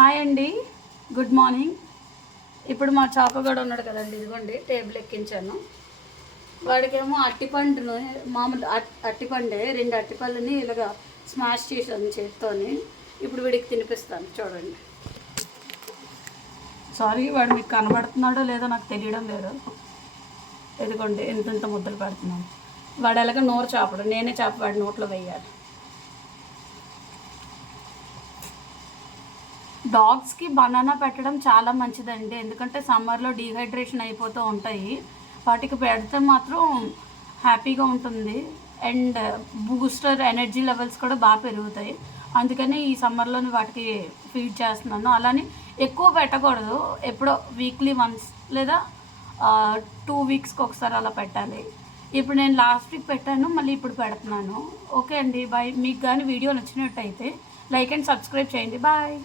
Hi అండి, good morning. ఇప్పుడు మా చాపగాడు ఉన్నాడు కదండి, ఇదిగోండి టేబుల్ ఎక్కించాను. వాడికేమో అట్టిపండును మామూలు అట్టిపండే 2 అట్టిపళ్ళని ఇలాగా స్మాష్ చేశాను చేత్తోని. ఇప్పుడు వీడికి తినిపిస్తాను చూడండి. సారీ, వాడు మీకు కనబడుతున్నాడో లేదో నాకు తెలియడం లేదు. ఇదిగోండి ఎంత ముద్దలు పెడుతున్నాను. వాడు ఎలాగ నోరు చాపడు, నేనే చాప వాడి నోట్లో వేయాలి. డాగ్స్కి బనానా పెట్టడం చాలా మంచిదండి, ఎందుకంటే సమ్మర్లో డీహైడ్రేషన్ అయిపోతూ ఉంటాయి. వాటికి పెడితే మాత్రం హ్యాపీగా ఉంటుంది అండ్ బూస్టర్ ఎనర్జీ లెవెల్స్ కూడా బాగా పెరుగుతాయి. అందుకని ఈ సమ్మర్లోని వాటికి ఫీడ్ చేస్తున్నాను. అలానే ఎక్కువ పెట్టకూడదు, ఎప్పుడో వీక్లీ వన్స్ లేదా 2 వీక్స్కి ఒకసారి అలా పెట్టాలి. ఇప్పుడు నేను లాస్ట్ వీక్ పెట్టాను, మళ్ళీ ఇప్పుడు పెడుతున్నాను. ఓకే అండి, బాయ్. మీకు కానీ వీడియో నచ్చినట్టయితే లైక్ అండ్ సబ్స్క్రైబ్ చేయండి. బాయ్.